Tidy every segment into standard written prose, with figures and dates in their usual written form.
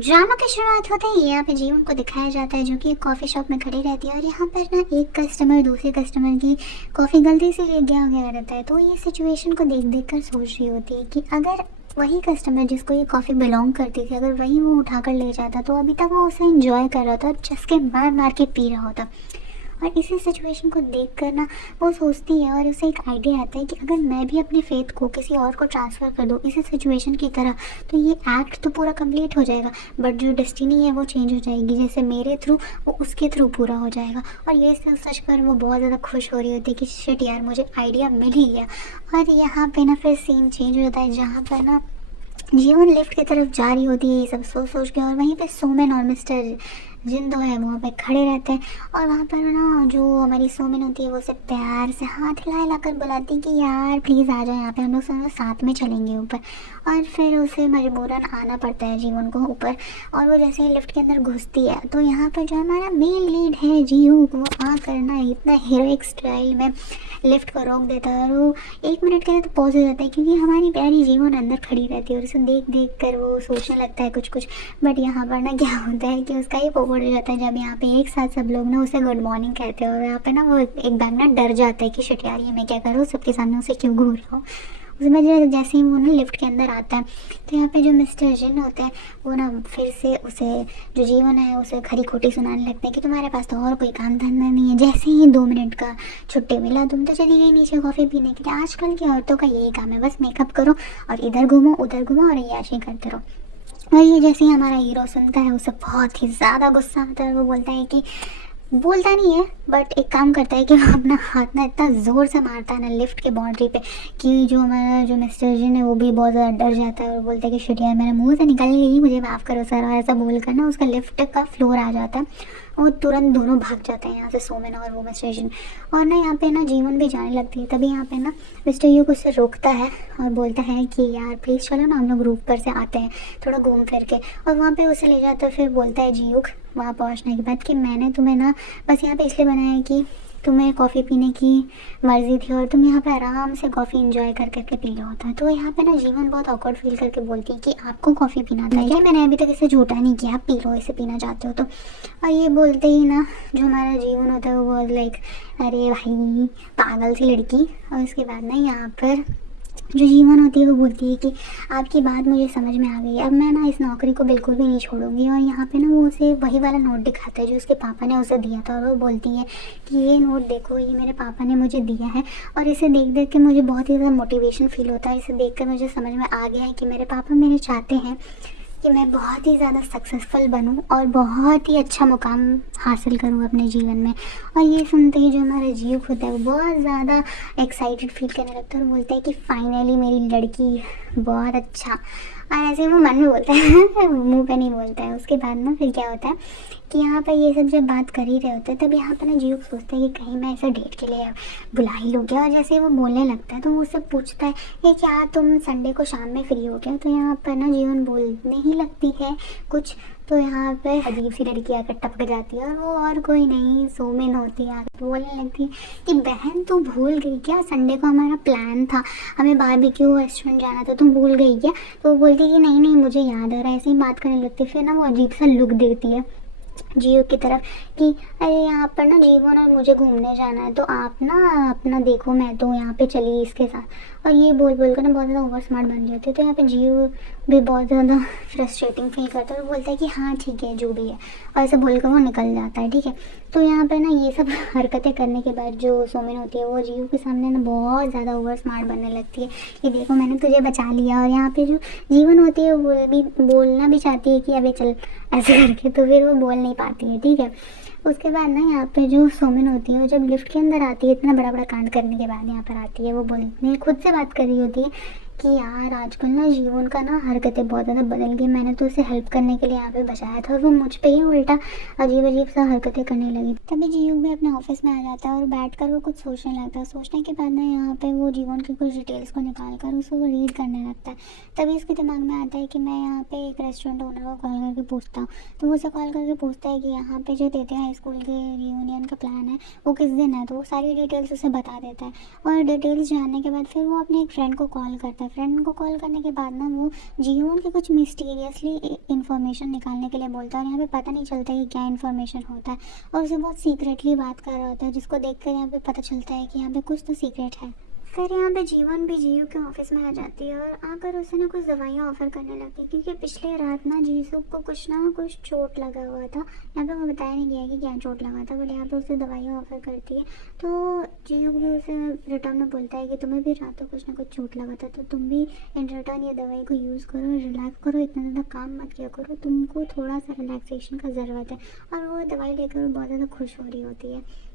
Drama की शुरुआत होते ही यहाँ पे जीवन को दिखाया जाता है जो कि एक कॉफ़ी शॉप में खड़ी रहती है और यहाँ पर ना एक कस्टमर दूसरे कस्टमर की कॉफ़ी गलती से ले गया रहता है। तो ये सिचुएशन को देख देख कर सोच रही होती है कि अगर वही कस्टमर जिसको ये कॉफ़ी बिलोंग करती थी अगर वही वो उठाकर ले जाता तो अभी तक वो उसे इंजॉय कर रहा था और चस्के मार मार के पी रहा होता। और इसी सिचुएशन को देख कर ना वो सोचती है और उसे एक आइडिया आता है कि अगर मैं भी अपनी फेथ को किसी और को ट्रांसफ़र कर दूँ इसी सिचुएशन की तरह तो ये एक्ट तो पूरा कंप्लीट हो जाएगा, बट जो डेस्टिनी है वो चेंज हो जाएगी। जैसे मेरे थ्रू वो उसके थ्रू पूरा हो जाएगा। और ये सोच कर वो बहुत ज़्यादा खुश हो रही होती है कि शिट यार मुझे आइडिया मिल ही गया। और यहाँ पे ना फिर सीन चेंज हो जाता है जहाँ पर ना जीवन लिफ्ट की तरफ जा रही होती है ये सब सोच सोच के। और वहीं पे सोमेन और मिस्टर जिंदो है वहाँ पे खड़े रहते हैं। और वहाँ पर ना जो हमारी सोमेन होती है वो उसे प्यार से हाथ हिला हिला कर बुलाती है कि यार प्लीज़ आ जाओ यहाँ पे, हम लोग सब साथ में चलेंगे ऊपर। और फिर उसे मजबूरन आना पड़ता है जीवन को ऊपर। और वो जैसे ही लिफ्ट के अंदर घुसती है तो यहाँ पर जो हमारा मेन लीड है जीहू वो आ करना इतना हीरोइक स्टाइल में लिफ्ट को रोक देता है। और वो 1 मिनट के लिए तो पॉज हो जाता है क्योंकि हमारी प्यारी जीवन अंदर खड़ी रहती है और उसे देख देख कर वो सोचने लगता है कुछ कुछ। बट यहाँ पर ना क्या होता है कि उसका ही पोपट हो जाता है जब यहाँ पे एक साथ सब लोग ना उसे गुड मॉर्निंग कहते हैं। और यहाँ पे ना वो एक बैग ना डर जाता है कि शिट यार ये मैं क्या करूँ, सबके सामने उसे क्यों घूर रहा हूँ। उसमें जो जैसे ही वो ना लिफ्ट के अंदर आता है तो यहाँ पे जो मिस्टर जिन होते हैं वो ना फिर से उसे जो जीवन है उसे खरी खोटी सुनाने लगते हैं कि तुम्हारे पास तो और कोई काम धंधा नहीं है, जैसे ही 2 मिनट का छुट्टी मिला तुम तो चली गई नीचे कॉफ़ी पीने के लिए। आजकल की औरतों का यही काम है, बस मेकअप करो और इधर घूमो उधर घूमो और अय्याशी करते रहो। और ये जैसे ही हमारा हीरो सुनता है उसे बहुत ही ज़्यादा गुस्सा आता है और वो बोलता है कि बोलता नहीं है बट एक काम करता है कि वो अपना हाथ ना इतना ज़ोर से मारता है ना लिफ्ट के बाउंड्री पे कि जो हमारा जो मिस्टर जिन है वो भी बहुत ज़्यादा डर जाता है और बोलता है कि शिट यार मेरे मुंह से निकल गई, मुझे माफ़ करो सर। और ऐसा बोल कर ना उसका लिफ्ट का फ्लोर आ जाता है और तुरंत दोनों भाग जाते हैं यहाँ से, सोमेन और वो मिस्टर जिन। और ना यहाँ पे ना जीवन भी जाने लगती है। तभी यहाँ पे ना मिस्टर यू उससे रोकता है और बोलता है कि यार प्लीज़ चलो ना हम लोग रूफ पर से आते हैं थोड़ा घूम फिर के। और वहाँ पे उसे ले जाता है। फिर बोलता है जीयूक वहाँ पहुँचने के बाद कि मैंने तुम्हें ना बस यहाँ पे इसलिए बनाया है कि तुम्हें कॉफ़ी पीने की मर्ज़ी थी और तुम यहाँ पे आराम से कॉफ़ी इंजॉय कर करके पी रहा होता है। तो यहाँ पे ना जीवन बहुत ऑकवर्ड फील करके बोलती है कि आपको कॉफ़ी पीना था क्या, मैंने अभी तक इसे झूठा नहीं किया, आप पी लो इसे पीना चाहते हो तो। और ये बोलते ही ना जो हमारा जीवन होता है वो लाइक अरे भाई पागल सी लड़की। और उसके बाद ना यहाँ पर जो जीवन होती है वो बोलती है कि आपकी बात मुझे समझ में आ गई है, अब मैं ना इस नौकरी को बिल्कुल भी नहीं छोड़ूंगी। और यहाँ पे ना वो उसे वही वाला नोट दिखाता है जो उसके पापा ने उसे दिया था और वो बोलती है कि ये नोट देखो ये मेरे पापा ने मुझे दिया है। और इसे देख देख के मुझे बहुत ही ज़्यादा मोटिवेशन फील होता है। इसे देख कर मुझे समझ में आ गया है कि मेरे पापा मेरे चाहते हैं कि मैं बहुत ही ज़्यादा सक्सेसफुल बनूं और बहुत ही अच्छा मुकाम हासिल करूं अपने जीवन में। और ये सुनते ही जो हमारा जीव होता है वो बहुत ज़्यादा एक्साइटेड फील करने लगता है और बोलता है कि फाइनली मेरी लड़की बहुत अच्छा। और ऐसे वो मन में बोलता है मुंह पे नहीं बोलता है। उसके बाद ना फिर क्या होता है कि यहाँ पर ये सब जब बात कर ही रहे होते हैं तब यहाँ पर ना जीव सोचता है कि कहीं मैं ऐसे डेट के लिए बुला ही लूँ क्या। और जैसे वो बोलने लगता है तो वो उससे पूछता है ये क्या तुम संडे को शाम में फ्री हो क्या। तो यहाँ पर ना जीवन बोलने ही लगती है कुछ। तो यहाँ पे अजीब सी लड़की आकर टपक जाती है और वो और कोई नहीं सोमेन होती है। आकर बोलने लगती है कि बहन तू भूल गई क्या, संडे को हमारा प्लान था, हमें बारबेक्यू रेस्टोरेंट जाना था, तुम भूल गई क्या। तो वो बोलती है कि नहीं नहीं मुझे याद आ रहा है, ऐसे ही बात करने लगती है। फिर ना वो अजीब सा लुक देती है जियो की तरफ कि अरे यहाँ पर ना जीवन और मुझे घूमने जाना है तो आप ना अपना देखो, मैं तो यहाँ पे चली इसके साथ। और ये बोल बोल कर ना बहुत ज़्यादा ओवर स्मार्ट बन जाती है। तो यहाँ पे जियो भी बहुत ज़्यादा फ्रस्ट्रेटिंग फील करता है और बोलता है कि हाँ ठीक है जो भी है, और ऐसे बोल कर वो निकल जाता है। ठीक है, तो यहाँ पर ना ये सब हरकतें करने के बाद जो सोमिन होती है वो जियो के सामने ना बहुत ज़्यादा ओवर स्मार्ट बनने लगती है कि देखो मैंने तुझे बचा लिया। और यहाँ पे जो जीवन होती है वो बोलना भी चाहती है कि अबे चल ऐसे करके, तो फिर वो बोल नहीं पाती है। ठीक है, उसके बाद ना यहाँ पे जो सोमिन होती है वो जब लिफ्ट के अंदर आती है इतना बड़ा बड़ा कांड करने के बाद यहाँ पर आती है, वो बोलने खुद से बात कर रही होती है कि यार आजकल ना जीवन का ना हरकतें बहुत ज़्यादा बदल गई, मैंने तो उसे हेल्प करने के लिए यहाँ पे बचाया था और वो मुझ पे ही उल्टा अजीब अजीब सा हरकतें करने लगी। तभी जीवन भी अपने ऑफिस में आ जाता है और बैठ कर वो कुछ सोचने लगता है। सोचने के बाद ना यहाँ पे वो जीवन की कुछ डिटेल्स को निकाल कर उसको वो रीड करने लगता है। तभी उसके दिमाग में आता है कि मैं यहाँ पे एक रेस्टोरेंट ओनर को कॉल करके पूछता हूँ। तो वो उसे कॉल करके पूछता है कि यहाँ पे जो देते हाई स्कूल के रियूनियन का प्लान है वो किस दिन है। तो वो सारी डिटेल्स उसे बता देता है और डिटेल्स जानने के बाद फिर वो अपने एक फ्रेंड को कॉल करता है। बॉयफ्रेंड को कॉल करने के बाद ना वो जीवन की कुछ मिस्टीरियसली इन्फॉर्मेशन निकालने के लिए बोलता है और यहाँ पे पता नहीं चलता कि क्या इन्फॉर्मेशन होता है और उसे बहुत सीक्रेटली बात कर रहा होता है, जिसको देख कर यहाँ पे पता चलता है कि यहाँ पे कुछ तो सीक्रेट है। फिर यहाँ पे जीवन भी जीयू के ऑफिस में आ जाती है और आकर उसे ना कुछ दवाइयाँ ऑफर करने लगती है, क्योंकि पिछले रात ना जीसू को कुछ ना कुछ चोट लगा हुआ था। यहाँ पे वो बताया नहीं गया कि क्या चोट लगा था, बट यहाँ पे उसे दवाइयाँ ऑफर करती है। तो जीयू भी उसे रिटर्न में बोलता है कि तुम्हें भी रात को कुछ ना कुछ चोट लगा था, तो तुम भी इन रिटर्न ये दवाई को यूज़ करो, रिलैक्स करो, इतना ज़्यादा काम मत किया करो, तुमको थोड़ा सा रिलैक्सेशन का ज़रूरत है। और वो दवाई लेकर बहुत ज़्यादा खुश हो रही होती है।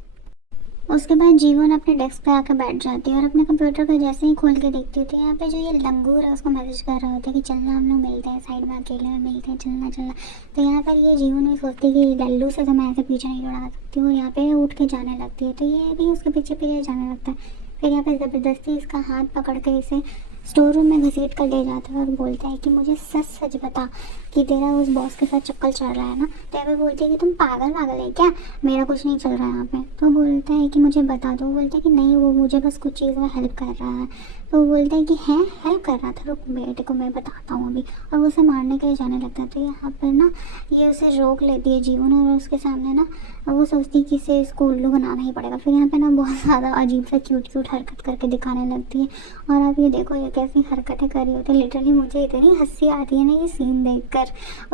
उसके बाद जीवन अपने डेस्क पे आकर बैठ जाती है और अपने कंप्यूटर को जैसे ही खोल के देखती है तो यहाँ पे जो ये लंगूर है उसको मैसेज कर रहा होता है कि चलना हम लोग मिलते हैं, साइड में अकेले में मिलते हैं, चलना चलना। तो यहाँ पर ये जीवन भी सोचती है कि लल्लू से तो मैं ऐसे पीछे नहीं उड़ा सकती हूँ, और यहाँ पे उठ के जाने लगती है। तो ये भी उसके पीछे पीछे जाने लगता है। फिर यहाँ पे ज़बरदस्ती इसका हाथ पकड़ के इसे स्टोर रूम में घसीट कर ले जाता है और बोलता है कि मुझे सच सच बता कि तेरा उस बॉस के साथ चक्कर चल रहा है ना। तो यहाँ पे बोलती है कि तुम पागल पागल है क्या, मेरा कुछ नहीं चल रहा है यहाँ पे। तो बोलता है कि मुझे बता दो। बोलता है कि नहीं, वो मुझे बस कुछ चीज़ में हेल्प कर रहा है। तो वो बोलता है कि हैं हेल्प कर रहा था, रुक बेटे को मैं बताता हूँ अभी। और वो उसे मारने के लिए जाने लगता है। तो यहाँ पर ना ये उसे रोक लेती है जीवन और उसके सामने ना वो सोचती है कि इसे इसको उल्लू बनाना ही पड़ेगा। फिर यहाँ पे ना बहुत ज़्यादा अजीब सा क्यूट क्यूट हरकत करके दिखाने लगती है। और आप ये देखो ये कैसी हरकतें कर रही होती है, लिटरली मुझे इतनी हंसी आती है ना ये सीन देखकर।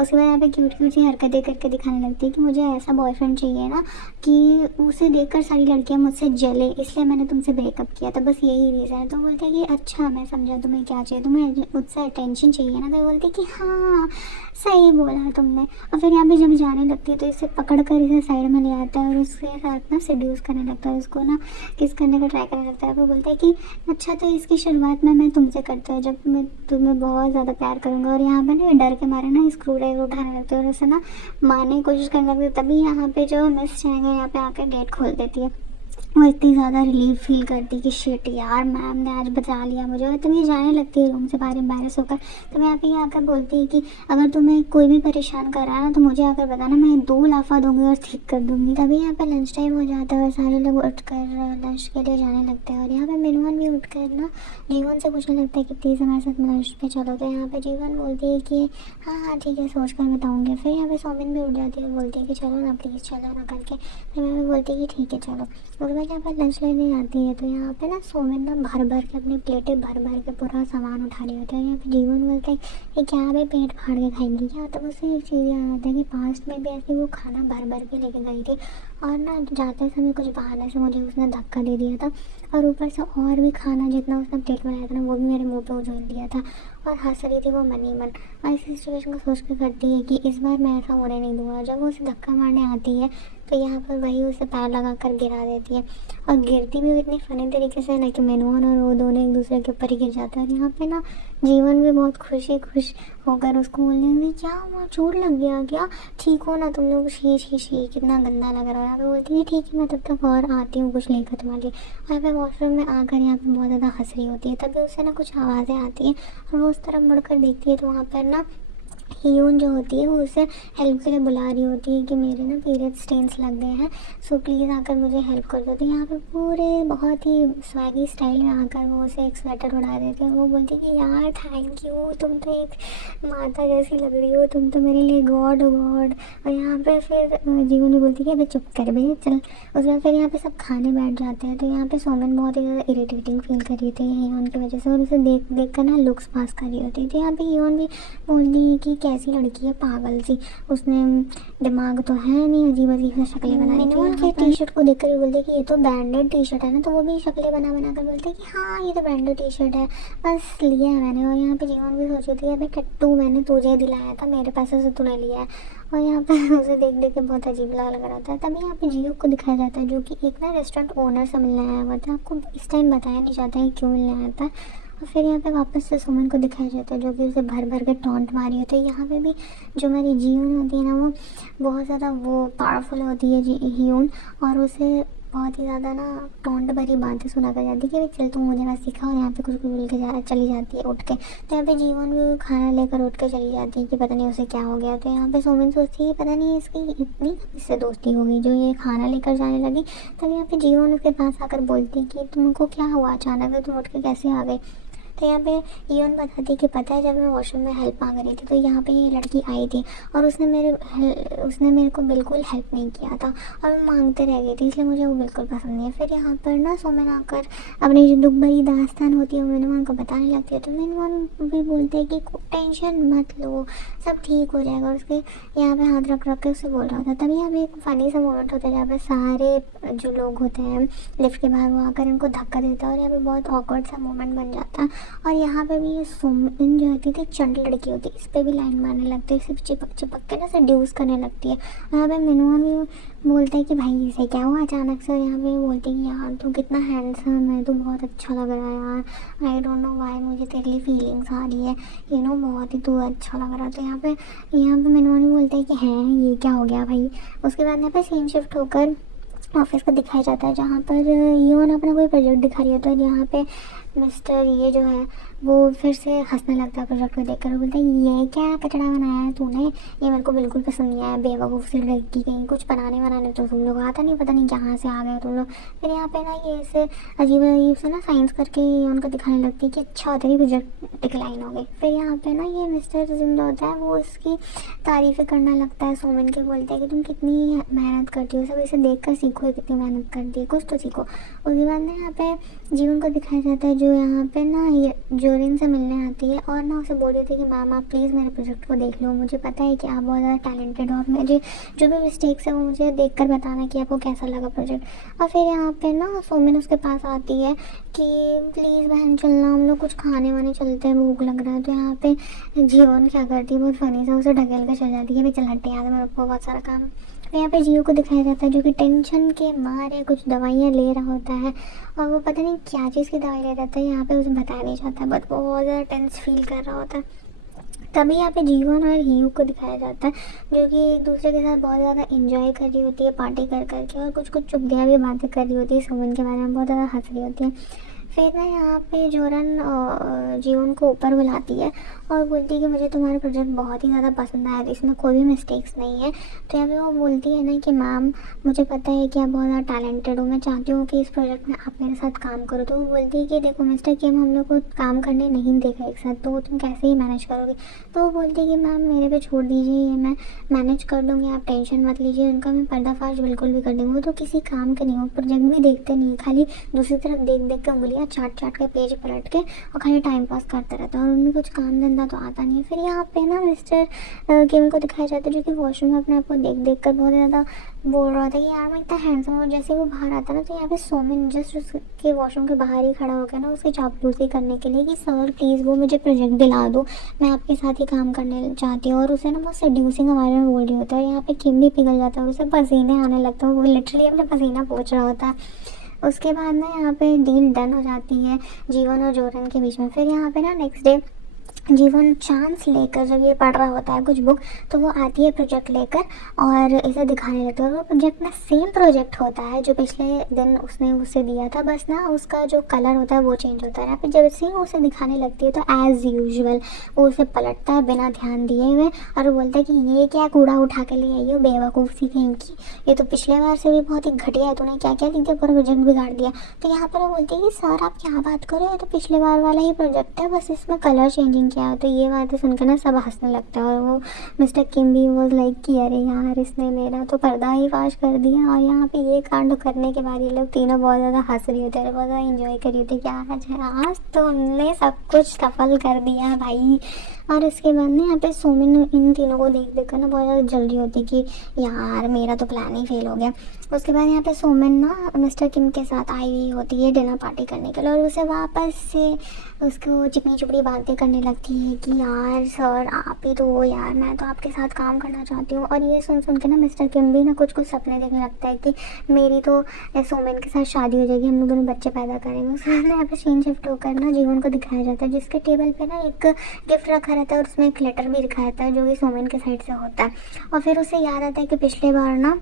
उसके बाद यहाँ पे क्यूट क्यूट सी हरकतें करके दिखाने लगती है कि मुझे ऐसा बॉयफ्रेंड चाहिए ना कि उसे देखकर सारी लड़कियाँ मुझसे जले, इसलिए मैंने तुमसे ब्रेकअप किया था, बस यही रीज़न है। तो बोलते हैं कि अच्छा मैं समझा, तुम्हें क्या चाहिए, तुम्हें मुझसे अटेंशन चाहिए ना। तो बोलते हैं कि हाँ सही बोला तुमने। और फिर यहाँ पे जब जाने लगती है तो इसे पकड़ कर इसे साइड में ले आता है और उसके साथ ना सेड्यूस करने लगता है, उसको ना किस करने का ट्राई करने लगता है। वो बोलता है कि अच्छा तो इसकी शुरुआत में मैं तुमसे करता हूँ, जब मैं तुम्हें बहुत ज़्यादा प्यार करूँगा। और यहाँ पे ना डर के मारे ना स्क्रू ड्राइवर उठाने लगते हैं और उसे ना मारने की कोशिश करने लगती है। तभी यहाँ पे जो मिस चाहेंगे यहाँ पे आकर गेट खोल देती है। वो इतनी ज़्यादा रिलीफ फील करती है कि शिट यार मैम ने आज बचा लिया मुझे। और तब ये जाने लगती है रूम से बाहर एम्बैरस होकर। तो यहाँ पे ये आकर बोलती है कि अगर तुम्हें कोई भी परेशान कर रहा है ना तो मुझे आकर बताना, मैं 2 लाफा दूंगी और ठीक कर दूंगी। तभी यहाँ पे लंच टाइम हो जाता है और सारे लोग उठकर लंच के लिए जाने लगते हैं। और यहाँ पे मिनवन भी उठकर ना जीवन से पूछने लगता है कि प्लीज़ हमारे साथ लंच पे चलो। तो यहाँ पे जीवन बोलती है कि हाँ हाँ ठीक है, सोच कर बताऊँगी। फिर यहाँ पे सोमिन भी उठ जाती है, बोलती है कि चलो ना प्लीज़ चलो ना करके। तो मैं बोलती है कि ठीक है चलो। उसके बाद यहाँ पर लंच लेने आती है तो यहाँ पे ना सोमिन ना भर भर के अपनी प्लेटें भर भर के पूरा सामान उठा रही होती है। यहाँ पे जीवन बोलते हैं कि क्या आप पेट फाड़ के खाएंगी क्या। तो उसे एक चीज़ याद आता है कि पास्ट में भी ऐसे वो खाना भर भर के लेके गई थी और ना जाते समय कुछ बहाने से मुझे उसने धक्का दे दिया था और ऊपर से और भी खाना जितना उसने प्लेट बनाया था ना वो भी मेरे मुँह पे उझोल दिया था और हंस रही थी वो मन ही मन। और इस सिचुएशन को सोच कर करती है कि इस बार मैं ऐसा होने नहीं दूंगा। जब वो उसे धक्का मारने आती है तो यहाँ पर वही उसे पैर लगा कर गिरा देती है और गिरती भी इतनी फ़नी तरीके से ना कि मेनून और वो दोनों एक दूसरे के ऊपर ही गिर जाते हैं। और यहाँ पे ना जीवन भी बहुत खुश होकर उसको बोलने लगी क्या हुआ, चोट लग गया क्या, ठीक हो ना तुम लोग, शी शी शी कितना गंदा लग रहा है। यहाँ पे बोलती है ठीक है मैं तब तक और आती हूँ कुछ लेकर तुम्हारे लिए। यहाँ पे वॉशरूम में आकर यहाँ पे बहुत ज़्यादा हंस रही होती है। तभी उससे ना कुछ आवाज़ें आती हैं और वो उस तरफ मुड़कर देखती है तो वहाँ पर ना ह्यून जो होती है वो उसे हेल्प के लिए बुला रही होती है कि मेरे ना पीरियड स्टेन्स लग गए हैं, सो प्लीज़ आकर मुझे हेल्प कर दो। तो यहाँ पे पूरे बहुत ही स्वैगी स्टाइल में आकर वो उसे एक स्वेटर उड़ा देती है और वो बोलती है कि यार थैंक यू, तुम तो एक माता जैसी लग रही हो, तुम तो मेरे लिए गॉड हो गॉड। और यहाँ पे फिर जीवन भी बोलती है कि अबे चुप कर बे चल। उसके बाद फिर यहाँ पे सब खाने बैठ जाते हैं। तो यहाँ पे सोमन बहुत ही ज़्यादा इरिटेटिंग फील कर रही थी ह्यून की वजह से और उसे देख कर ना लुक्स पास कर रही होती है। तो यहाँ पे ह्यून भी बोलती है कि कैसी लड़की है पागल सी, उसने दिमाग तो है नहीं, अजीब अजीब सी शक्लें बनाई थी। उनके टी शर्ट को देखकर बोलते कि ये तो ब्रांडेड टी शर्ट है ना, तो वो भी शक्लें बना बना कर बोलते कि हाँ ये तो ब्रांडेड टी शर्ट है, बस लिया है मैंने। और यहाँ पे जीवन भी सोच रही थी अबे कट्टू मैंने तुझे दिलाया था, मेरे पैसे से तूने लिया है। और यहाँ पे उसे देख देख के बहुत अजीब लग रहा था। तभी यहाँ पे जियो को दिखाया जाता है जो कि एक ना रेस्टोरेंट ओनर से मिलने आया हुआ था। आपको इस टाइम बताया नहीं जाता है क्यों मिलने आया था। और फिर यहाँ पे वापस से सुमन को दिखाया जाता है जो कि उसे भर भर के टॉन्ट मारी होती है। यहाँ पे भी जो हमारी जीवन होती है ना वो बहुत ज़्यादा वो पावरफुल होती है ह्यून, और उसे बहुत ही ज़्यादा ना टॉन्ट भरी बातें सुना कर जाती है कि भाई चल तुम मुझे ना सिखा। और यहाँ पे कुछ बोल के चली जाती है उठ के। तो यहाँ पे जीवन भी खाना लेकर उठ के चली जाती है कि पता नहीं उसे क्या हो गया। तो यहाँ पे सोमन सोचती है पता नहीं इसकी इतनी इससे दोस्ती हो गई जो ये खाना लेकर जाने लगी। तब यहाँ पे जीवन उसके पास आकर बोलती है कि तुमको क्या हुआ अचानक से, तुम उठ के कैसे आ गए। तो यहाँ पे ईवन बताती है कि पता है जब मैं वॉशरूम में हेल्प मांग रही थी तो यहाँ पे ये लड़की आई थी और उसने मेरे को बिल्कुल हेल्प नहीं किया था और मैं मांगते रह गई थी, इसलिए मुझे वो बिल्कुल पसंद नहीं है। फिर यहाँ पर ना सोमन आकर अपनी जो दुख भरी दास्तान होती है वो मिनवान को बताने लगती है, तो मिनवान भी बोलते हैं कि टेंशन मत लो, सब ठीक हो जाएगा। और उसके यहाँ पे हाथ रख रख के उससे बोल रहा था। तभी यहाँ पे एक फ़नी सा मोमेंट होता है जहाँ पे सारे जो लोग होते हैं लिफ्ट के बाहर वो आकर इनको धक्का देता है और यहाँ पे बहुत ऑकवर्ड सा मोमेंट बन जाता है। और यहाँ पे भी ये सोमन जो होती थी एक चंट लड़की होती है, इस पर भी लाइन मारने लगती है, सिर्फ चिपक चिपक के ना सेड्यूस करने लगती है। यहाँ पे मिनुआ भी बोलते हैं कि भाई इसे क्या हुआ अचानक से। यहाँ पे बोलते हैं कि यार तू कितना हैंडसम है, तू बहुत अच्छा लग रहा है यार, आई डोंट नो व्हाई मुझे तेरे लिए फीलिंग्स आ रही है, बहुत ही तू अच्छा लग रहा है। तो यहाँ पे मिनवानी बोलते हैं कि हैं ये क्या हो गया भाई। उसके बाद यहाँ पे सीन शिफ्ट होकर ऑफिस को दिखाया जाता है जहाँ पर यून अपना कोई प्रोजेक्ट दिखा रही होता है। यहाँ पे मिस्टर ये जो है वो फिर से हंसने लगता है प्रोजेक्ट को देखकर, बोलता है ये क्या कचड़ा बनाया है तूने, ये मेरे को बिल्कुल पसंद नहीं आया, बेवकूफ़ सी लड़की कहीं, कुछ बनाने तो तुम लोग आता नहीं, पता नहीं कहाँ से आ गए तुम लोग। फिर यहाँ पे ना ये ऐसे अजीब अजीब से ना साइंस करके उनको दिखाने लगती है कि अच्छा तेरी प्रोजेक्ट डिक्लाइन हो गई। फिर यहाँ पे ना ये मिस्टर जिंदा होता है वो उसकी तारीफ़ें करना लगता है सोमन के, बोलता है कि तुम कितनी मेहनत करती हो, सब इसे देख कर सीखो कितनी मेहनत करती है, कुछ तो सीखो। उसके बाद ना यहाँ पे जीवन को दिखाया जाता है जो यहाँ पे ना ये जोरिन से मिलने आती है और ना उसे बोल रही थी कि मैम आप प्लीज़ मेरे प्रोजेक्ट को देख लो, मुझे पता है कि आप बहुत ज़्यादा टैलेंटेड हो और मुझे जो भी मिस्टेक्स है वो मुझे देख कर बताना कि आपको कैसा लगा प्रोजेक्ट। और फिर यहाँ पे ना सोमिन उसके पास आती है कि प्लीज़ बहन चलना, हम लोग कुछ खाने वाने चलते हैं, भूख लग रहा है। तो यहाँ पे जीवन क्या करती है बहुत फनी सा, उसे ढकेल कर चल जाती है, भाई चल हटे यहाँ से, मेरे को बहुत सारा काम है। तो यहाँ पे जियो को दिखाया जाता है जो कि टेंशन के मारे कुछ दवाइयाँ ले रहा होता है और वो पता नहीं क्या चीज़ की दवाई ले रहा था, यहाँ पे उसे बताया नहीं जाता, बट वो बहुत ज़्यादा टेंस फील कर रहा होता है। तभी यहाँ पे जीवन और हीयू को दिखाया जाता है जो कि एक दूसरे के साथ बहुत ज़्यादा एंजॉय कर रही होती है पार्टी कर करके, और कुछ कुछ चुगलियाँ भी बातें कर रही होती है, सुमन के बारे में बहुत ज़्यादा हंस रही होती है। फिर ना यहाँ पे जोरन जीवन को ऊपर बुलाती है और बोलती है कि मुझे तुम्हारा प्रोजेक्ट बहुत ही ज़्यादा पसंद आया, इसमें कोई भी मिस्टेक्स नहीं है। तो यहाँ पे वो बोलती है ना कि मैम मुझे पता है कि आप बहुत ज़्यादा टैलेंटेड हो, मैं चाहती हूँ कि इस प्रोजेक्ट में आप मेरे साथ काम करो। तो वो बोलती है कि देखो मिस्टर किम हम लोग को काम करने नहीं देगा एक साथ, तो तुम कैसे ही मैनेज करोगे। तो वो बोलती है कि मैम मेरे पे छोड़ दीजिए, ये मैं मैनेज कर दूँगी, आप टेंशन मत लीजिए, उनका मैं पर्दाफाश बिल्कुल भी कर दूँगी। वो तो किसी काम के नहीं हो, प्रोजेक्ट भी देखते नहीं, खाली दूसरी तरफ देख देख के उंगलियाँ चाट चाट के पेज पलट के और खाली टाइम पास करते रहता है और उनमें कुछ काम धंधा तो आता नहीं है। फिर यहाँ पे ना मिस्टर किम को दिखाया जाता है जो कि वॉशरूम में अपने आप को देख देख कर बहुत ज़्यादा बोल रहा था कि यार मैं इतना हैंडसम, और जैसे वो बाहर आता ना तो यहाँ पे सोमिन जस्ट उसके वॉशरूम के बाहर ही खड़ा होकर ना उसकी चापलूसी करने के लिए कि सर प्लीज़ वो मुझे प्रोजेक्ट दिला दो, मैं आपके साथ ही काम करने चाहती हूँ। और उसे ना बहुत सेड्यूसिंग आवाज़ में बोल रही होता है। यहाँ पे किम भी पिघल जाता है और उसे पसीने आने लगता है, वो लिटरली अपने पसीना पोंछ रहा होता है। उसके बाद ना यहाँ पे डील डन हो जाती है जीवन और जोरन के बीच में। फिर यहाँ पे ना नेक्स्ट डे जीवन चांस लेकर जब ये पढ़ रहा होता है कुछ बुक, तो वो आती है प्रोजेक्ट लेकर और इसे दिखाने लगता है। और वो प्रोजेक्ट ना सेम प्रोजेक्ट होता है जो पिछले दिन उसने उसे दिया था, बस ना उसका जो कलर होता है वो चेंज होता है। यहाँ पे जब से वो उसे दिखाने लगती है तो एज़ यूजुअल वो उसे पलटता है बिना ध्यान दिए हुए और वो बोलता है कि ये क्या कूड़ा उठा के ले आई हो बेवकूफ़ सी कहीं की, ये तो पिछले बार से भी बहुत ही घटिया है, तूने क्या क्या लिख दिया, पूरा प्रोजेक्ट बिगाड़ दिया। तो यहाँ पर वो बोलती है कि सर आप क्या बात करो, ये तो पिछले बार वाला ही प्रोजेक्ट है, बस इसमें कलर चेंजिंग किया है। तो ये बातें सुनकर ना सब हंसने लगता है और वो मिस्टर किम भी वॉज लाइक कि अरे यार इसने मेरा तो पर्दा ही फाश कर दिया। और यहाँ पे ये कांड करने के बाद ये लोग तीनों बहुत ज़्यादा हंस रही होते हैं, बहुत ज़्यादा इंजॉय कर रही होती है कि आज तो हमने सब कुछ सफल कर दिया भाई। और इसके बाद ना यहाँ पे सोमिन इन तीनों को देख देख कर ना बहुत ज़्यादा जल रही होती कि यार मेरा तो प्लान ही फेल हो गया। उसके बाद यहाँ पे सोमिन ना मिस्टर किम के साथ आई हुई होती है डिनर पार्टी करने के लिए और उसे वापस से उसको चिकनी चुपड़ी बातें करने लगती है कि यार सर आप ही तो हो यार, मैं तो आपके साथ काम करना चाहती हूँ। और ये सुन सुन के ना मिस्टर किम भी ना कुछ कुछ सपने देखने लगता है कि मेरी तो सोमिन के साथ शादी हो जाएगी, हम लोग दोनों बच्चे पैदा करेंगे। उसके बाद यहाँ पे सीन शिफ्ट होकर ना जीवन को दिखाया जाता है जिसके टेबल पे ना एक गिफ्ट रखा रहता है और उसमें एक लेटर भी रखा रहता है जो कि सोमिन के साइड से होता है। और फिर उसे याद आता है कि पिछले बार ना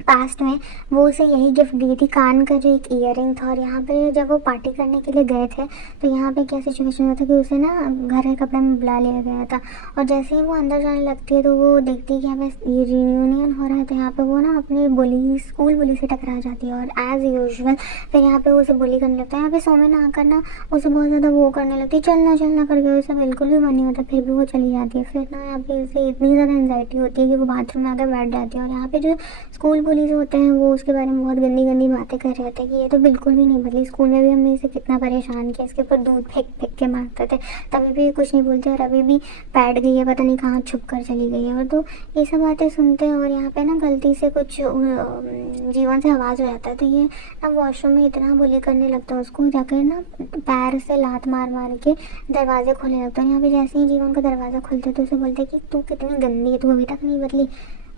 पास्ट में वो उसे यही गिफ्ट दी थी, कान का जो एक ईयरिंग था। और यहाँ पे जब वो पार्टी करने के लिए गए थे तो यहाँ पे क्या सिचुएशन हुआ था कि उसे ना घर के कपड़े में बुला लिया गया था। और जैसे ही वो अंदर जाने लगती है तो वो देखती है कि यहाँ पे ये रियूनियन हो रहा है, तो यहाँ पे वो ना अपने बुली स्कूल बुली से टकरा जाती है। और एज़ यूजुअल फिर यहाँ पे वो उसे बुली करने लगता है। यहाँ पे सोमिन आकर ना उसे बहुत ज़्यादा वो करने लगती है, चलना चलना करके। उसे बिल्कुल भी मन नहीं होता, फिर भी वो चली जाती है। फिर ना यहाँ पे उसे इतनी ज़्यादा एंजाइटी होती है कि वो बाथरूम में आकर बैठ जाती है। और यहाँ पे जो स्कूल पुलिस होते हैं वो उसके बारे में बहुत गंदी गंदी बातें कर रहे थे कि ये तो बिल्कुल भी नहीं बदली, स्कूल में भी हमने इसे कितना परेशान किया, इसके ऊपर दूध फेंक फेंक के मारते थे, तभी भी कुछ नहीं बोलते, और अभी भी बैठ गई है, पता नहीं कहाँ छुप कर चली गई है। और तो ये सब बातें सुनते हैं। और यहाँ पे ना गलती से कुछ जीवन से आवाज़ हो जाता है, तो ये ना वॉशरूम में इतना बुली करने लगता है उसको, जाकर ना पैर से लात मार मार के दरवाजे खोलने लगता है। यहाँ पे जैसे ही जीवन का दरवाज़ा खुलता तो उसे बोलते हैं कि तू कितनी गंदी है, तू अभी तक नहीं बदली।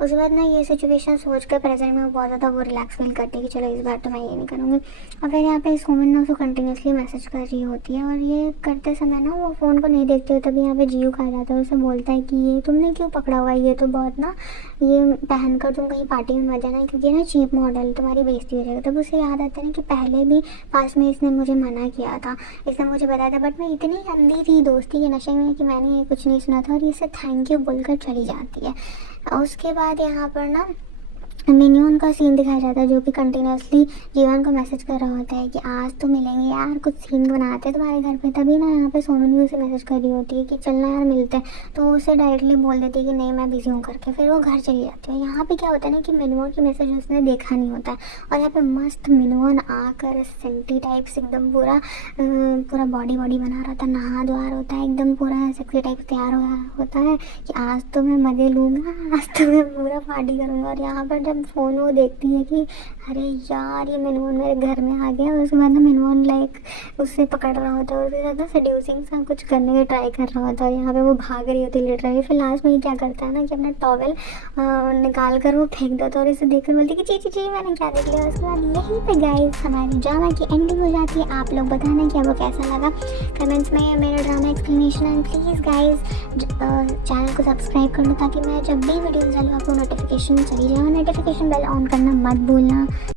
उसके बाद ना ये सिचुएशन सोच कर प्रेजेंट में बहुत ज़्यादा वो रिलैक्स फील करती है कि चलो इस बार तो मैं ये नहीं करूँगी। और फिर यहाँ पे सोमिन ना उसको कंटिन्यूसली मैसेज कर रही होती है, और ये करते समय ना वो फ़ोन को नहीं देखते हुए तभी यहाँ पे जीयू खा जाता है। उसे बोलता है कि ये तुमने क्यों पकड़ा हुआ है, ये तो बहुत ना ये पहन कर तुम कहीं पार्टी में मत जाना, क्योंकि ना चीप मॉडल, तुम्हारी बेइज्जती हो जाएगी। तब उसे याद आता है ना कि पहले भी पास में इसने मुझे मना किया था, इसने मुझे बताया था, बट मैं इतनी अंधी थी दोस्ती के नशे में कि मैंने ये कुछ नहीं सुना था। और इसे थैंक यू बोलकर चली जाती है। उसके बाद यहाँ पर ना मिनियन का सीन दिखाया जाता है, जो कि कंटिन्यूसली जीवन को मैसेज कर रहा होता है कि आज तो मिलेंगे यार, कुछ सीन बनाते हैं तुम्हारे घर पे। तभी ना यहाँ पे सोमिन भी उसे मैसेज कर रही होती है कि चलना यार मिलते हैं, तो उसे डायरेक्टली बोल देती है कि नहीं मैं बिजी हूँ करके। फिर वो घर चली जाती है। यहाँ पे क्या होता है ना कि मिनियन की मैसेज उसने देखा नहीं होता है, और यहाँ पे मस्त मिनियन आकर सेंटी टाइप से एकदम पूरा बॉडी बना रहा था, नहा धोआ होता है, एकदम पूरा सेक्सी टाइप तैयार हुआ होता है कि आज तो मैं मज़े लूँगा, आज तो मैं पूरा पार्टी करूँगा। और यहाँ पर फ़ोन वो देखती है कि अरे यार ये मिनवन मेरे घर में आ गया। और उसके बाद ना मिनवन लाइक उससे पकड़ रहा होता है और उसके साथ ना सेड्यूसिंग सा कुछ करने का ट्राई कर रहा होता है। और यहाँ पे वो भाग रही होती है लिटरली। फिर लास्ट में ये क्या करता है ना कि अपना टॉवेल निकाल कर वो फेंक देता है, और इसे देख कर बोलती है कि जी जी जी मैंने क्या देख लिया। उसके बाद यहीं पे गाइस हमारी ड्रामा की एंडिंग हो जाती है। आप लोग बताना कि आपको कैसा लगा कमेंट्स में मेरा drama explanation. And please guys channel को सब्सक्राइब कर लो ताकि मैं जब भी वीडियोस डालूँ आपको नोटिफिकेशन चली जाए। और नोटिफिकेशन बेल ऑन करना मत भूलना।